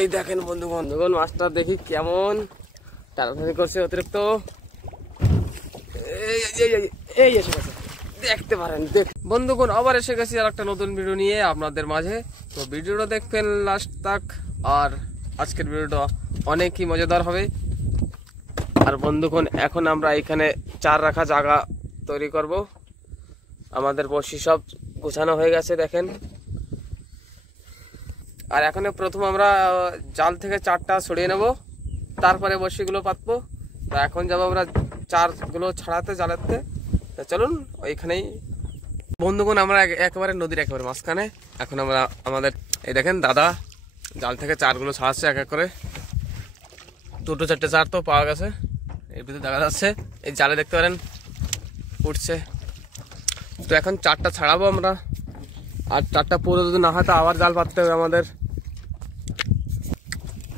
এই দেখেন বন্ধুগণ, মাছটা দেখি কেমন টানাটানি করছে অতিরিক্ত। এই এসে গেছে, দেখতে পারেন। বন্ধুগণ আবার এসে গেছি আর একটা নতুন ভিডিও নিয়ে আপনাদের মাঝে। তো ভিডিওটা দেখবেন লাস্ট তাক, আর আজকের ভিডিওটা অনেকই মজাদার হবে। আর বন্ধুগণ এখন আমরা এখানে চার রাখা জায়গা তৈরি করব। আমাদের বড়শি সব গোছানো হয়ে গেছে দেখেন। আর এখন প্রথম আমরা জাল থেকে চারটা ছড়িয়ে নেব, তারপরে বড়শিগুলো পাতবো। তো এখন যাবো আমরা চারগুলো ছাড়াতে জালেতে। তো চলুন ওইখানেই। বন্ধুগণ আমরা একেবারে নদীর একেবারে মাঝখানে। এখন আমরা আমাদের এই দেখেন দাদা জাল থেকে চারগুলো ছাড়াচ্ছে এক এক করে। দুটো চারটে চার তো পাওয়া গেছে, এর ভিতরে দেখা যাচ্ছে। এই জালে দেখতে পারেন উঠছে। তো এখন চারটা ছাড়াবো আমরা, আর চারটা পুরো যদি না হয় তো আবার জাল পাততে হবে আমাদের।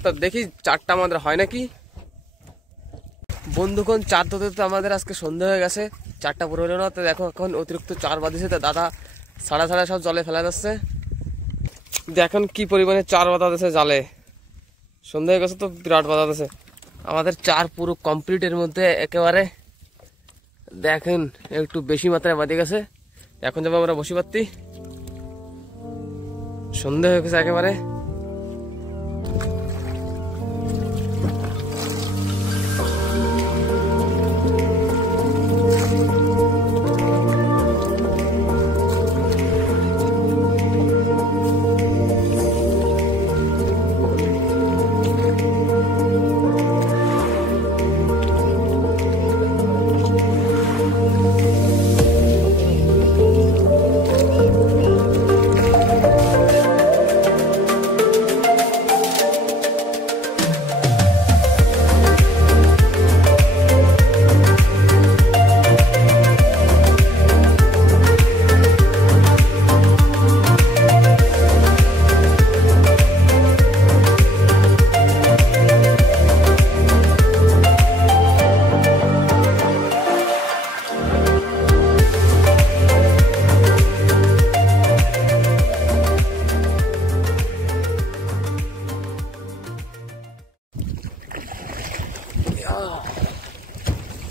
তো দেখি চারটা আমাদের হয় নাকি। বন্ধুগণ চার ধরতে তো আমাদের আজকে সন্ধ্যা হয়ে গেছে, চারটা পুরো হলো না। তো দেখো এখন অতিরিক্ত চার বাঁধিছে, তো দাদা ছাড়া ছাড়া সব জলে ফেলা যাচ্ছে। দেখেন কি পরিমাণে চার বাঁধা দিচ্ছে জালে, সন্ধ্যা হয়ে গেছে তো বিরাট বাঁধা দিচ্ছে। আমাদের চার পুরো কমপ্লিটের মধ্যে একেবারে দেখেন একটু বেশি মাত্রায় বাঁধে গেছে। এখন যাবো আমরা বসি পাত্তি, সন্ধ্যা হয়ে গেছে একেবারে।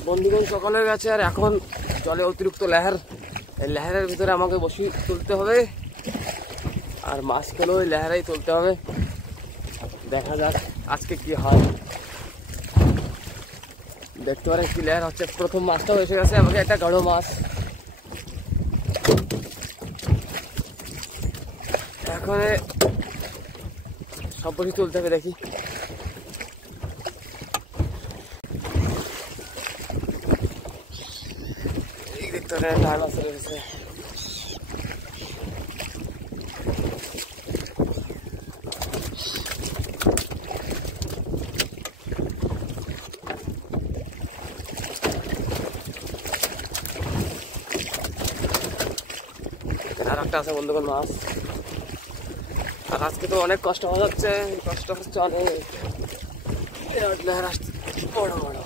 বন্ধুগণ সকাল হয়ে গেছে, আর এখন জলে অতিরিক্ত লেহার। এই লেহারের ভিতরে আমাকে বসি তুলতে হবে, আর মাছগুলো ওই লেহারেই তুলতে হবে। দেখা যাক আজকে কি হয়। দেখতে পারেন কি লেহার হচ্ছে। প্রথম মাছটাও এসে গেছে আমাকে, একটা গাঢ় মাছ। এখন সব বসি তুলতে হবে, দেখি। টাইম আছে রয়েছে। আর একটা আছে বন্ধুগণ মাছ। আর আজকে তো অনেক কষ্ট হয়ে যাচ্ছে, কষ্ট হচ্ছে অনেক। বড় বড়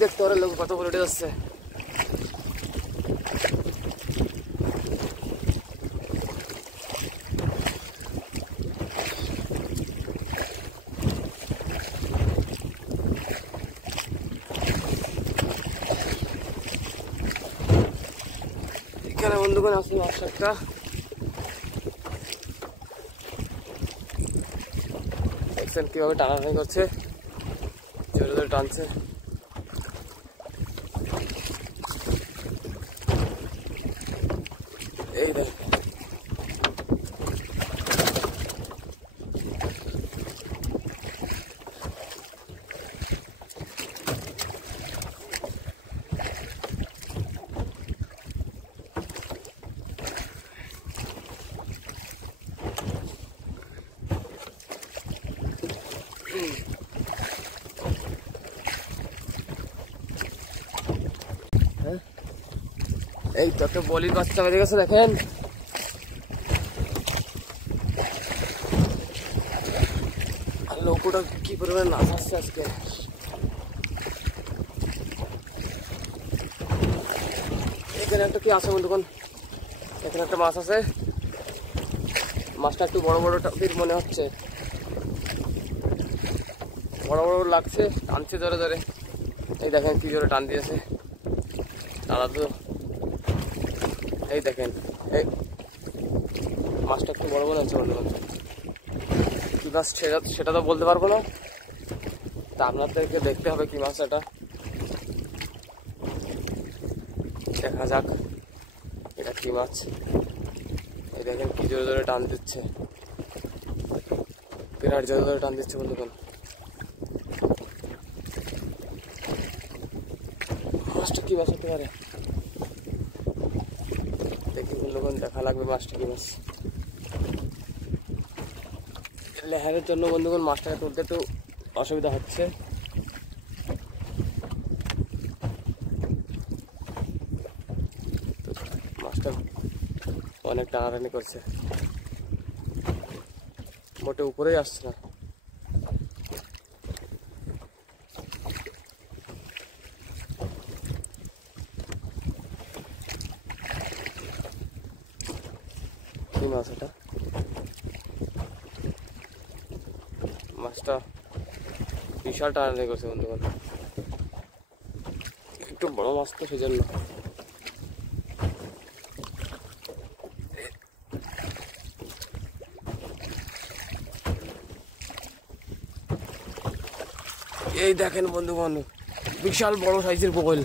দেখতে পারে লোক কত বড় উঠে যাচ্ছে। এখানে বন্ধুগণ আছে মাছ একটা। দেখছেন কিভাবে টানাটানি করছে, জোরে জোরে টানছে। এই দেখ এই তো একটা বলির বাচ্চা বেঁধে গেছে দেখেন। আর লোকটা কি পরিমাণে নাচ আসছে আজকে। এখানে একটা কি আছে বন্ধুগণ, এখানে একটা মাছ আছে। মাছটা একটু বড় বড় টাইপের মনে হচ্ছে। বড় বড় লাগছে, টানছে ধরে ধরে। এই দেখেন কি জোরে টান দিয়েছে দাদা। তো এই দেখেন, এই মাছটা একটু বড় মনে হচ্ছে বন্ধুগণ। কি মাছ সেটা তো বলতে পারবো না, তা আপনাদেরকে দেখতে হবে কি মাছ এটা। দেখা যাক এটা কি মাছ। এই দেখেন কি জোরে জোরে টান দিচ্ছে, বিরাট জোরে জোরে টান দিচ্ছে বন্ধুগণ। মাছটা কি মাছ হতে পারে দেখি বন্ধুগণ, দেখা লাগবে মাছটা কি মাছ। লেহারের জন্য বন্ধুগণ মাছটাকে তুলতে একটু অসুবিধা হচ্ছে। মাছটা অনেক টানাটানি করছে, মোটে উপরেই আসছে না। কি মাছ এটা? মাছটা বিশাল টানাটানি করছে বন্ধুগণ, একটু বড় মাছ তো সেজন্য। এই দেখেন বন্ধুগণ, বিশাল বড় সাইজের বোল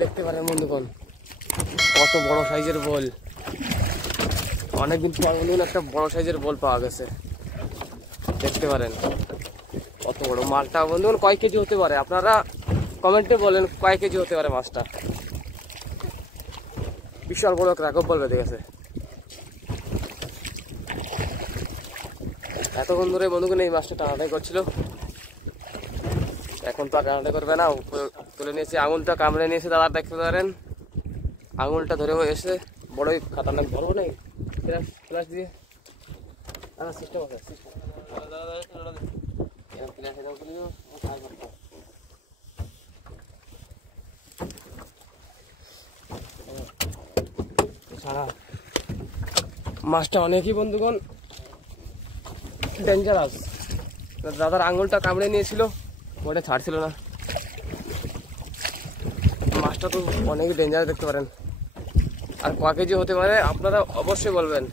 দেখতে পারেন বন্ধুগণ, কত বড় সাইজের বোল। অনেকদিন পর বন্ধুগণ একটা বড় সাইজের বোল পাওয়া গেছে, দেখতে পারেন কত বড়। মালটা বন্ধুগণ কয় কেজি হতে পারে আপনারা কমেন্টে বলেন, কয় কেজি হতে পারে মাছটা। বিশাল বড় রাঘব বল বেঁধে গেছে। এতক্ষণ ধরে বন্ধুগণ এই মাছটা টানাটাই করছিল, এখন তো আর টানাটাই করবে না, তুলে নিয়েছে। আঙুলটা কামড়ে নিয়েছে দাদা, দেখতে পারেন আঙুলটা ধরে এসে বড়ই খাতারনাক। ধরবো না ফ্লাশ দিয়ে সিস্টেম আছে। মাছটা অনেকই বন্ধুগণ ডেঞ্জারাস। দাদার আঙুলটা কামড়ে নিয়েছিল, ওটা ছাড়ছিল না। মাছটা তো অনেক ডেঞ্জারাস দেখতে পারেন। আর ক কেজি হতে পারে আপনারা অবশ্যই বলবেন।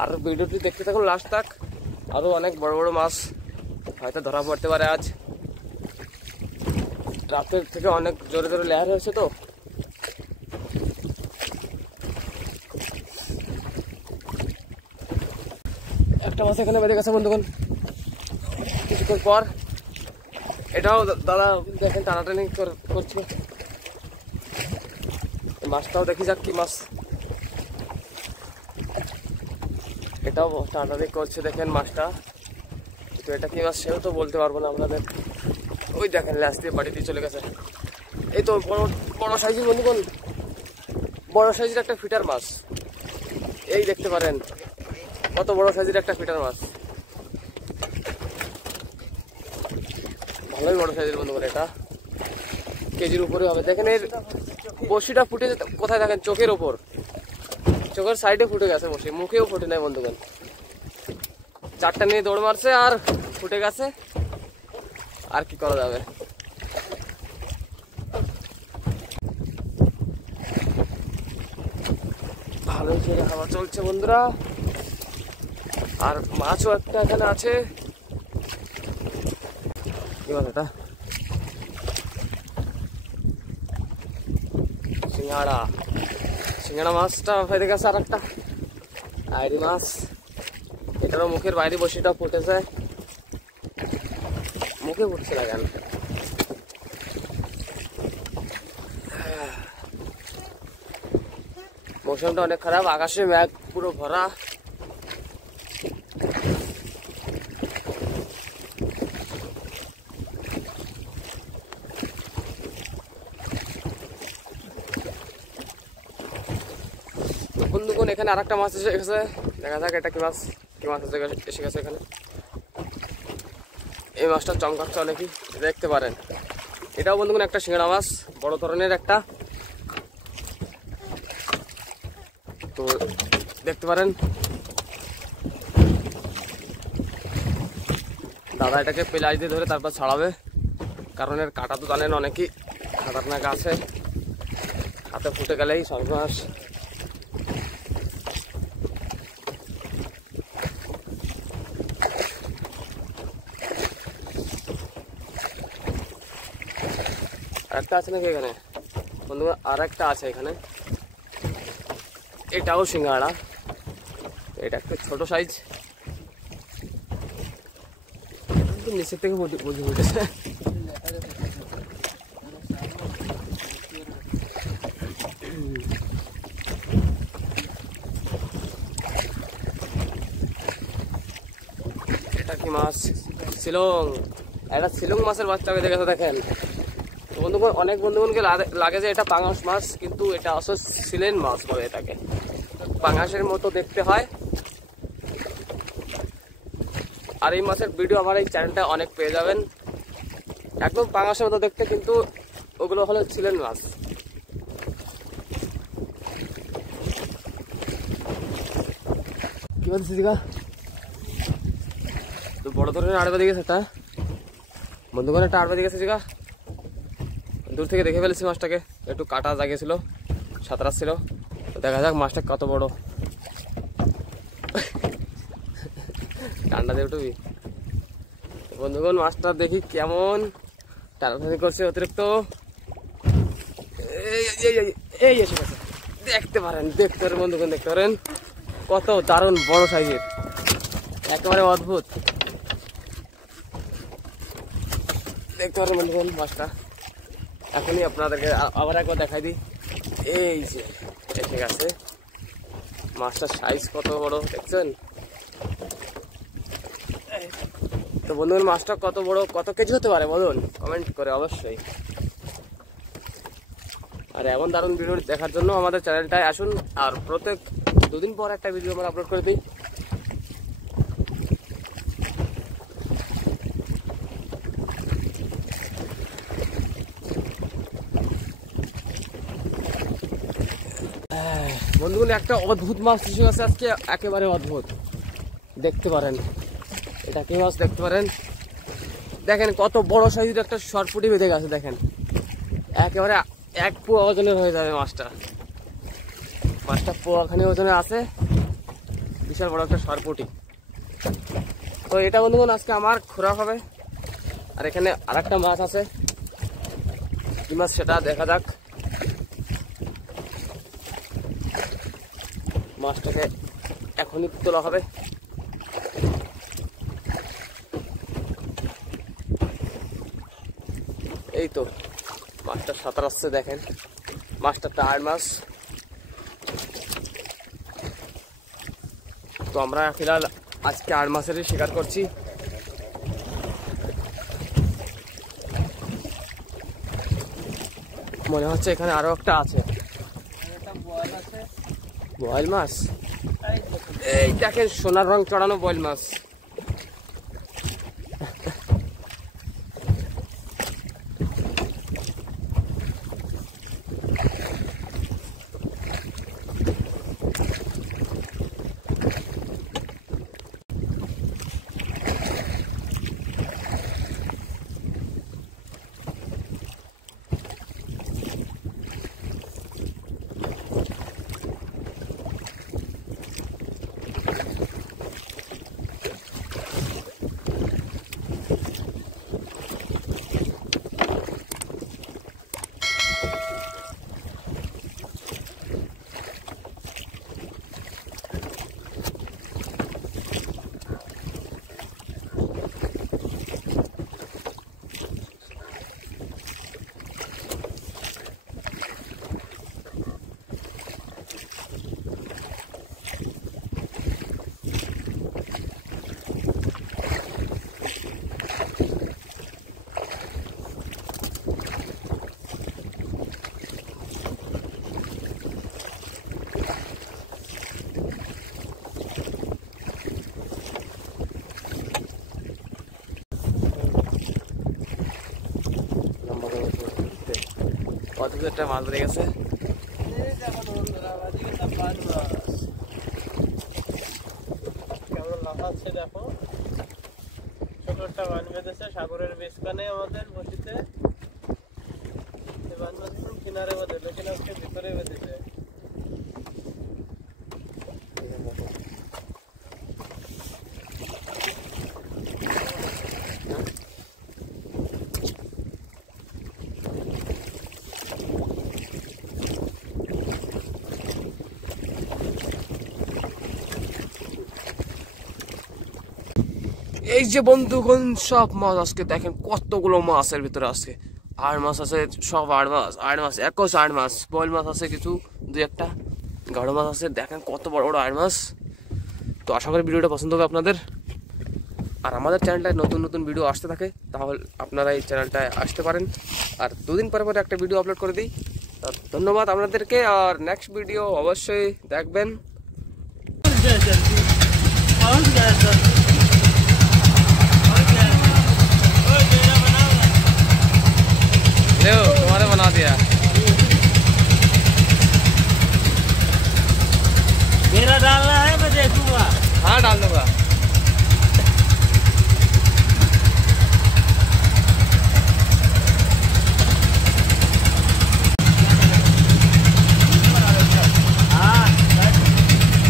আর ভিডিওটি দেখতে থাকুন লাস্ট তক, আরো অনেক বড় বড় মাছ হয়তো ধরা পড়তে পারে। আজ রাতের থেকে অনেক জোরে জোরে লেহার হয়েছে তো। একটা মাছ এখানে বেঁধে গেছে বন্ধুগণ কিছুক্ষণ পর। এটাও দাদা দেখেন টানাটানি করছে। মাছটাও দেখি যাক কি মাছ। এটাও টানাটানি করছে দেখেন মাছটা, তো এটা কি মাছ সেও তো বলতে পারবো না আপনাদের। ওই দেখেন ল্যাস দিয়ে বাড়ি দিয়ে চলে গেছে। এই তো বড় বড় সাইজের বন্ধুগণ, বড় সাইজের একটা ফিটার মাছ। এই দেখতে পারেন কত বড় সাইজের একটা ফিটার মাছ, ভালোই বড় সাইজের বন্ধুগণ। এটা কেজির উপরে হবে। দেখেন এর বসিটা ফুটে কোথায় দেখেন, চোখের ওপর, চোখের সাইডে ফুটে গেছে বসি, মুখেও ফুটে নেয় বন্ধুগণ। চারটা নিয়ে দৌড় মারছে আর ফুটে গেছে, আর কি করা যাবে। ভালোই ছেড়ে হাওয়া চলছে বন্ধুরা, আর মাছও একটা এখানে আছে। কি মাছ এটা? সিঙ্গাড়া। সিঙ্গাড়া মাছটা ফেলে গেছে। আর একটা আইরি মাছ, এটারও মুখের বাইরে বসিটা ফুটেছে, মুখে ফুটছে না কেন। মৌসুমটা অনেক খারাপ, আকাশে মেঘ পুরো ভরা। বন্ধুগণ এখানে আর একটা মাছ এসে গেছে, দেখা যাক এটা কি মাছ। কি মাছ এসে গেছে এখানে। এই মাছটা চমকাচ্ছে অনেকই, দেখতে পারেন। এটাও বন্ধুগণ একটা সিঙ্গাড়া মাছ, বড় ধরনের একটা। তো দেখতে পারেন দাদা এটাকে পেলাচ দিয়ে ধরে তারপর ছাড়াবে, কারণ এর কাটা তো জানেন অনেকই খাতারনাক আছে, হাতে ফুটে গেলেই সর্বনাশ। আরেকটা আছে নাকি এখানে বন্ধুরা? আর একটা আছে এখানে, এটাও সিঙ্গাড়া, এটা একটু ছোট সাইজ, নিচের থেকে বুঝে উঠেছে। এটা কি মাছ? শিলং, একটা শিলং মাছের বাচ্চাকে দেখে দেখেন বন্ধুগণ। অনেক বন্ধুগণকে লাগে যে এটা পাঙাশ মাছ, কিন্তু এটা আসলে সিলেন মাছ বলে এটাকে। পাঙাশের মতো দেখতে হয়, আর এই মাছের ভিডিও আমার এই চ্যানেলটা অনেক পেয়ে যাবেন, একদম পাঙাশের মতো দেখতে, কিন্তু ওগুলো হলো সিলেন মাছ। কি বলছিস দিঘা? তো বড় ধরনের আড়বে দিকে সেটা বন্ধুগণ, একটা আড়বে দিকে দিঘা, দূর থেকে দেখে ফেলেছি মাছটাকে, একটু কাটা জাগিয়েছিল, সাঁতরাচ্ছিল। তো দেখা যাক মাছটা কত বড়। ঠান্ডা দিয়ে উঠবি বন্ধুগণ, মাছটা দেখি কেমন টানাটানি করছে অতিরিক্ত। এই এসে গেছে, দেখতে পারেন, দেখতে পারেন বন্ধুগণ, দেখতে পারেন কত দারুণ বড় সাইজের, একেবারে অদ্ভুত। দেখতে পারেন বন্ধুগণ মাছটা, এখনই আপনাদেরকে আবার একবার দেখাই দিই। এই যে এসে গেছে মাছটার সাইজ কত বড় দেখছেন তো বন্ধুগণ। মাছটা কত বড়, কত কেজি হতে পারে বলুন কমেন্ট করে অবশ্যই। আর এমন দারুণ ভিডিও দেখার জন্য আমাদের চ্যানেলটায় আসুন, আর প্রত্যেক দুদিন পর একটা ভিডিও আমরা আপলোড করে দিই। বন্ধুগণ একটা অদ্ভুত মাছ এসে গেছে আজকে, একেবারে অদ্ভুত, দেখতে পারেন এটা কি মাছ দেখতে পারেন। দেখেন কত বড় সাইজের একটা সরপুটি বেঁধে গেছে, দেখেন একেবারে 1 পোয়া ওজনের হয়ে যাবে মাছটা। মাছটা পোয়াখানি ওজনে আছে, বিশাল বড় একটা সরপুটি। তো এটা বন্ধুগণ আজকে আমার খোরাক হবে। আর এখানে আরেকটা মাছ আছে, কি মাছ সেটা দেখা যাক। মাছটাকে এখনই তোলা হবে। এই তো মাছটা সাঁতরাচ্ছে, দেখেন মাছটা টায়ার মাছ। তো আমরা ফিলহাল আজকে 8 মাছেরই শিকার করছি। মনে হচ্ছে এখানে আরো একটা আছে, বয়েল মাছ। এই দেখেন সোনার রং চড়ানো বয়েল মাছ। অদ্ভুত একটা মাছ ধরে গেছে। কেমন লাফাচ্ছে দেখো, একটা বান বেঁধেছে সাগরের বেশখানে আমাদের বসিতে বান বেঁধেছে কিনারে বেঁধে লেকিন আজকে ভিতরে বেঁধেছে এই যে বন্ধুগণ সব মাছ আজকে দেখেন কতগুলো মাছের ভিতরে আজকে আর মাছ আছে সব আট মাছ একশ 8 মাছ বল মাছ আছে কিছু দুই একটা গাঢ় মাছ আছে দেখেন কত বড় বড় 8 মাছ তো আশা করি ভিডিওটা পছন্দ হবে আপনাদের আর আমাদের চ্যানেলটায় নতুন নতুন ভিডিও আসতে থাকে তাহলে আপনারা এই চ্যানেলটায় আসতে পারেন আর দুদিন পরে পরে একটা ভিডিও আপলোড করে দিই তো ধন্যবাদ আপনাদেরকে আর নেক্সট ভিডিও অবশ্যই দেখবেন लो तुम्हारे बना दिया मेरा डालना है मैं देखूंगा हाँ डाल दूंगा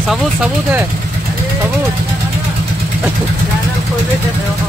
सबूत है सबूत चैनल खोले थे